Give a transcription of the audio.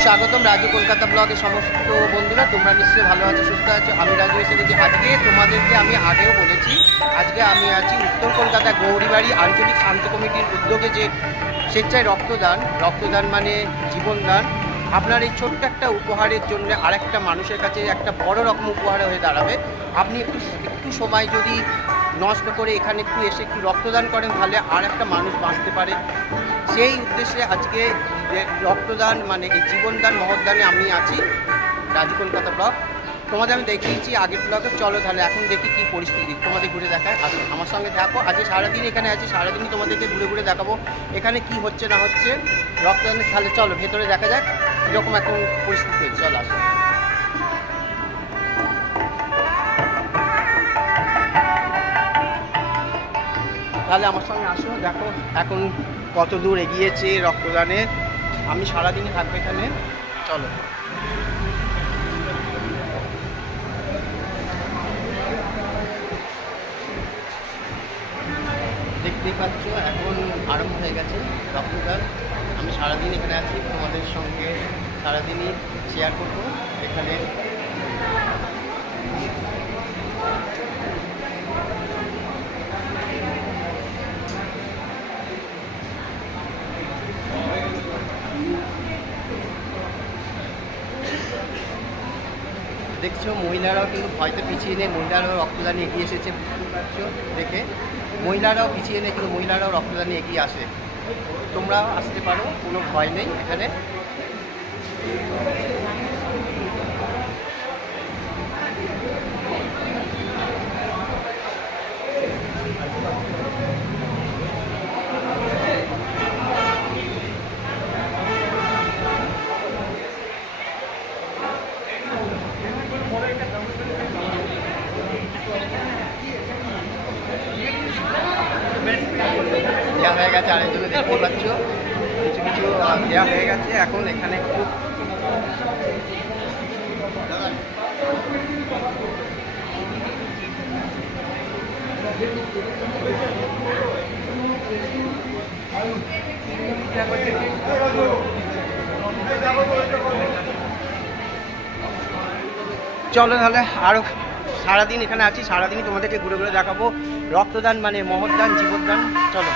সুস্বাগতম রাজু কলকাতা ব্লগের সমস্ত বন্ধুরা, তোমরা নিশ্চয়ই ভালো আছো, সুস্থ আছো? আমি রাজু এসে গেছি। আজকে তোমাদেরকে আমি আগেও বলেছি, আজকে আমি আছি উত্তর কলকাতা গৌরীবাড়ি আঞ্চলিক শান্ত কমিটির উদ্যোগে যে স্বেচ্ছায় রক্তদান রক্তদান মানে জীবনদান। আপনার এই ছোট্ট একটা উপহারের জন্য আরেকটা মানুষের কাছে একটা বড় রকম উপহার হয়ে দাঁড়াবে। আপনি একটু একটু সময় যদি নষ্ট করে এখানে একটু এসে একটু রক্তদান করেন, তাহলে আর একটা মানুষ বাঁচতে পারে। সেই উদ্দেশ্যে আজকে রক্তদান মানে এই জীবনদান মহদানে আমি আছি, রাজু কলকাতা ব্লক। তোমাদের আমি দেখিয়েছি আগের ব্লগে চলো তাহলে এখন দেখি কী পরিস্থিতি। তোমাদের ঘুরে দেখায়। আসো আমার সঙ্গে দেখো আজকে সারাদিন এখানে আছি, সারাদিনই তোমাদেরকে ঘুরে ঘুরে দেখাবো। এখানে কি হচ্ছে না হচ্ছে, রক্তদানের তাহলে চলো, ভেতরে দেখা যাক এরকম এখন পরিস্থিতি চলো আসো। তাহলে আমার সঙ্গে আসো, দেখো এখন কত দূর এগিয়েছে রক্তদানে। আমি সারাদিনই থাকব এখানে। চলো। দেখতেই পাচ্ছ, এখন আরম্ভ হয়ে গেছে রক্তদান। আমি সারাদিন এখানে আছি, তোমাদের সঙ্গে সারাদিনই শেয়ার করব। এখানে দেখছ, মহিলারাও কিন্তু হয়তো পিছিয়ে নেই, মহিলারাও রক্তদানে এগিয়ে এসেছে দেখে। মহিলারাও পিছিয়ে নেই, কিন্তু মহিলারাও রক্তদানে এগিয়ে আসে। তোমরা আসতে পারো, কোনো ভয় নেই এখানে। হয়ে গেছে, আর আরেকজনে দেখতে পাচ্ছ। কিছু কিছু দেওয়া হয়ে গেছে। এখন এখানে একটু চলো তাহলে আরও সারাদিন এখানে আছি। সারাদিনই তোমাদেরকে ঘুরে ঘুরে দেখাবো। রক্তদান মানে মহৎদান জীবনদান চলো।